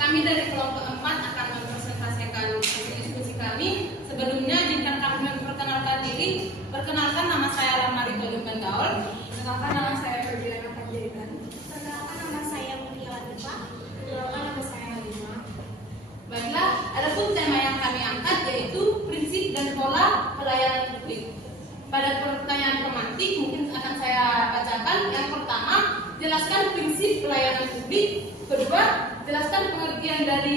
Kami dari kelompok 4 akan mempresentasikan diskusi kami. Sebelumnya, izinkan kami memperkenalkan diri. Perkenalkan, nama saya Lamari Tolong Bandaol. Perkenalkan, nama saya Febriana Panjaitan. Perkenalkan, nama saya Mutia Latifah. Perkenalkan, nama saya Halima. Baiklah, adapun tema yang kami angkat yaitu prinsip dan pola pelayanan publik. Pada pertanyaan pemantik mungkin akan saya bacakan. Yang pertama, jelaskan prinsip pelayanan publik. Kedua, jelaskan pengertian dari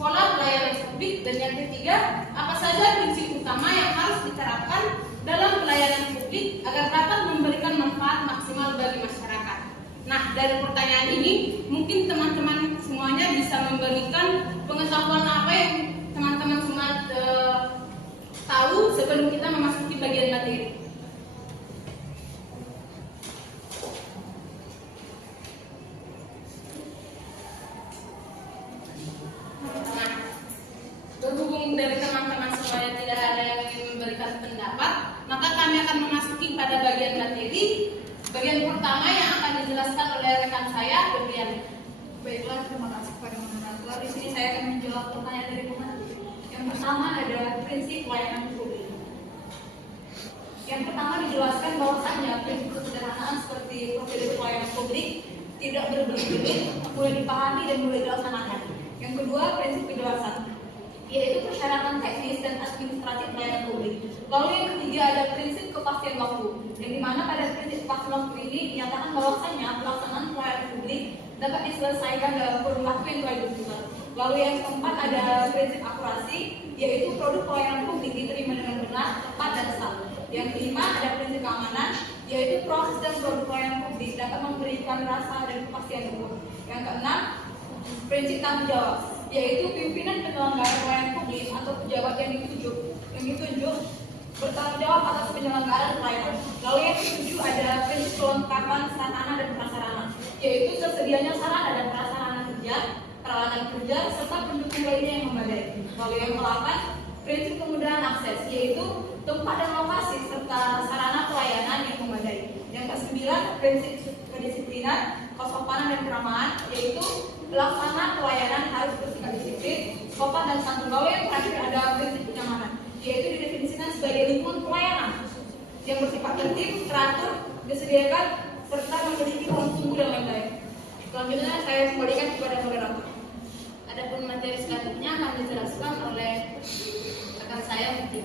pola pelayanan publik. Dan yang ketiga, apa saja prinsip utama yang harus diterapkan dalam pelayanan publik agar dapat memberikan manfaat maksimal bagi masyarakat. Nah, dari pertanyaan ini mungkin teman-teman semuanya bisa memberikan pengetahuan apa yang teman-teman semua tahu sebelum kita memasuki bagian materi. Nah, berhubung dari teman-teman semuanya tidak ada yang ingin memberikan pendapat, maka kami akan memasuki pada bagian materi. Bagian pertama yang akan dijelaskan oleh rekan saya, Febriana. Baiklah, terima kasih kepada moderator. Di sini saya akan menjawab pertanyaan dari pemantik. Yang pertama ada prinsip pelayanan publik. Yang pertama dijelaskan bahwasannya prinsip kesederhanaan seperti prosedur pelayanan publik tidak berbelit-belit, mulai dipahami dan mulai dilaksanakan. Yang kedua, prinsip kejelasan, yaitu persyaratan teknis dan administratif pelayanan publik. Lalu yang ketiga ada prinsip kepastian waktu, yang dimana pada prinsip kepastian waktu ini dinyatakan bahwasannya pelaksanaan pelayanan publik dapat diselesaikan dalam kurun waktu yang telah ditentukan. Lalu yang keempat ada prinsip akurasi, yaitu produk pelayanan publik diterima dengan benar, tepat, dan sah. Yang kelima ada prinsip keamanan, yaitu proses dan produk pelayanan publik dapat memberikan rasa dan kepastian hukum. Yang keenam, prinsip tanggung jawab, yaitu pimpinan penyelenggara pelayanan publik atau pejabat yang ditunjuk bertanggung jawab atas penyelenggaraan pelayanan. Lalu yang ketujuh ada prinsip kelengkapan sarana dan prasarana, yaitu tersedianya sarana dan prasarana kerja, peralatan kerja, serta pendukung lainnya yang memadai. Lalu yang ke-8, prinsip kemudahan akses, yaitu tempat dan lokasi serta sarana pelayanan yang memadai. Yang ke-9, prinsip kedisiplinan, kesopanan dan keramahan, yaitu pelaksanaan pelayanan harus bersikap disiplin, sopan dan santun. Lalu yang terakhir ada prinsip kenyamanan, yaitu didefinisikan sebagai lingkungan pelayanan yang bersifat tertib, teratur, disediakan, serta memiliki ruang tunggu dan lain-lain. Selanjutnya saya kembalikan kepada moderator. Adapun materi selanjutnya akan dijelaskan oleh rekan saya mungkin.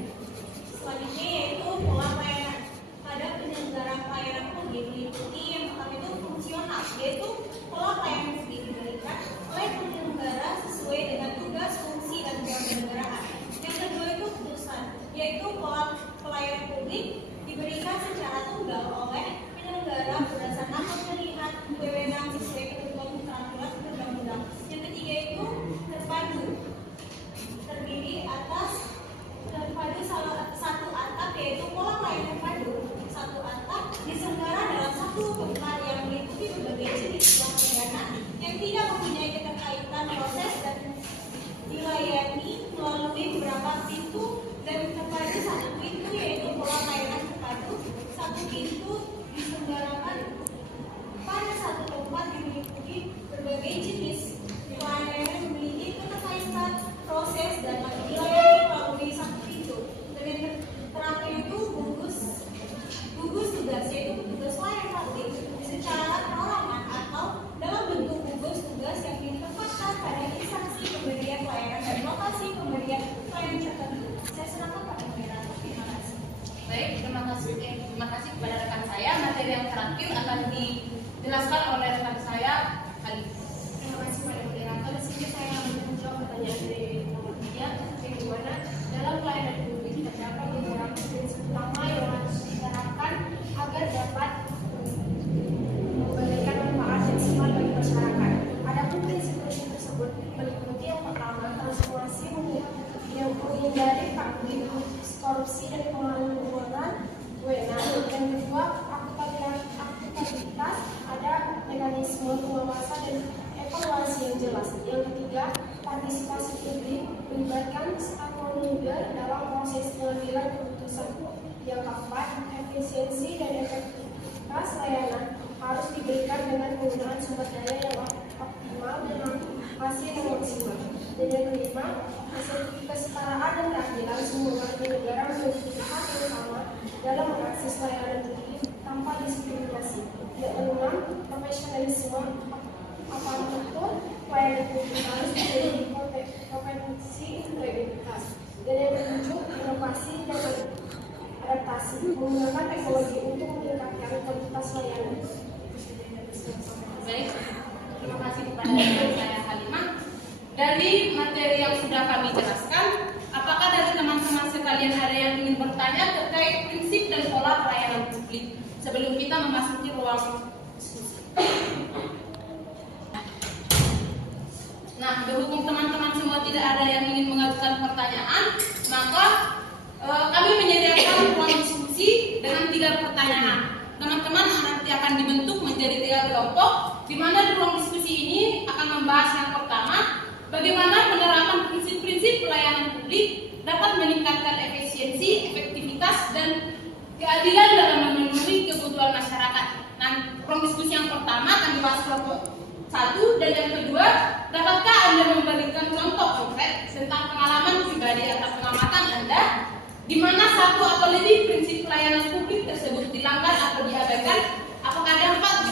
Selanjutnya yaitu pola pelayanan. Pada penyelenggaraan pelayanan publik meliputi yang pertama itu fungsional, yaitu pola pelayanan publik diberikan oleh penyelenggara sesuai dengan tugas, fungsi, dan penyelenggaraan. Yang kedua itu putusan, yaitu pola pelayanan publik diberikan secara tunggal oleh penyelenggara berdasarkan pemilihan wewenang sesuai ketentuan peraturan perundang-undang. Yang ketiga itu terpadu, terdiri atas terpadu satu atap, yaitu pola pelayanan terpadu. Satu atap diselenggara dalam satu tempat yang meliputi berbagai jenis pelayanan yang tidak mempunyai keterkaitan proses dan dilayani melalui beberapa pintu, dan terpadu satu pintu, yaitu pola pelayanan terpadu. Satu pintu diselenggarakan pada satu tempat yang meliputi berbagai jenis pelayanan yang memiliki keterkaitan proses dan dilayani melalui satu pintu. Dan yang terakhir itu gugus tugas, yaitu tugas pelayanan publik secara perorangan atau dalam bentuk gugus tugas yang ditempatkan pada instansi pemberian pelayanan dan lokasi pemberian pelayanan tertentu. Saya serahkan pada moderator. Terima kasih. Baik, terima kasih kepada rekan saya. Materi yang terakhir akan dijelaskan oleh rekan saya, Halima. Terima kasih pada moderator. Di sini saya akan menjawab pertanyaan dari nomor 3, yang dimana dalam pelayanan publik terdapat beberapa prinsip utama yang harus diterapkan agar dapat memberikan manfaat maksimal bagi masyarakat. Adapun prinsip-prinsip tersebut meliputi yang pertama, transformasi yang menghindari praktik korupsi dan pemalungan wewenang. Yang kedua, akuntabilitas, ada mekanisme pengawasan dan evaluasi yang jelas. Yang ketiga, partisipasi publik melibatkan stakeholder dalam proses pengambilan keputusan. Yang keempat, efisiensi dan efektivitas layanan harus diberikan dengan penggunaan sumber daya yang partisipasi yang maksimal. Dan yang kelima, kesetaraan dan keadilan semua warga negara memiliki hak yang sama dalam mengakses layanan publik tanpa diskriminasi. Dan keenam, profesionalisme aparatur pelayanan publik harus menjadi kompetensi integritas. Dan yang ketujuh, inovasi dan adaptasi menggunakan teknologi untuk meningkatkan kualitas layanan. Baik, terima kasih kepada saya Halimah. Dari materi yang sudah kami jelaskan, apakah dari teman-teman sekalian ada yang ingin bertanya terkait prinsip dan pola pelayanan publik sebelum kita memasuki ruang diskusi? Nah, berhubung teman-teman semua tidak ada yang ingin mengajukan pertanyaan, maka kami menyediakan ruang diskusi dengan 3 pertanyaan. Teman-teman nanti akan dibentuk menjadi 3 kelompok, di mana di ruang diskusi ini akan membahas yang pertama, bagaimana penerapan prinsip-prinsip pelayanan publik dapat meningkatkan efisiensi, efektivitas, dan keadilan dalam memenuhi kebutuhan masyarakat. Nah, ruang diskusi yang pertama akan dibahas kelompok 1, dan yang kedua, dapatkah Anda memberikan contoh konkret tentang pengalaman pribadi atau pengamatan Anda di mana satu atau lebih prinsip pelayanan publik tersebut dilanggar atau diabaikan? Apakah dampak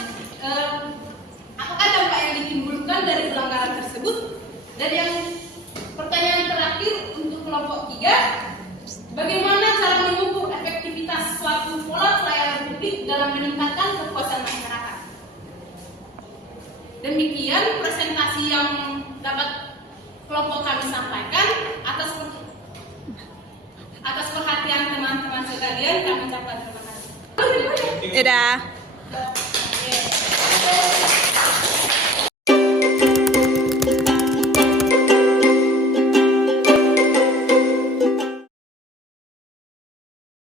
yang ditimbulkan dari pelanggaran tersebut? Dan yang pertanyaan terakhir untuk kelompok 3, bagaimana cara mengukur efektivitas suatu pola pelayanan publik dalam meningkatkan kepuasan masyarakat? Demikian presentasi yang dapat kelompok kami sampaikan. Atas perhatian teman-teman sekalian, kami ucapkan terima kasih. Dadah.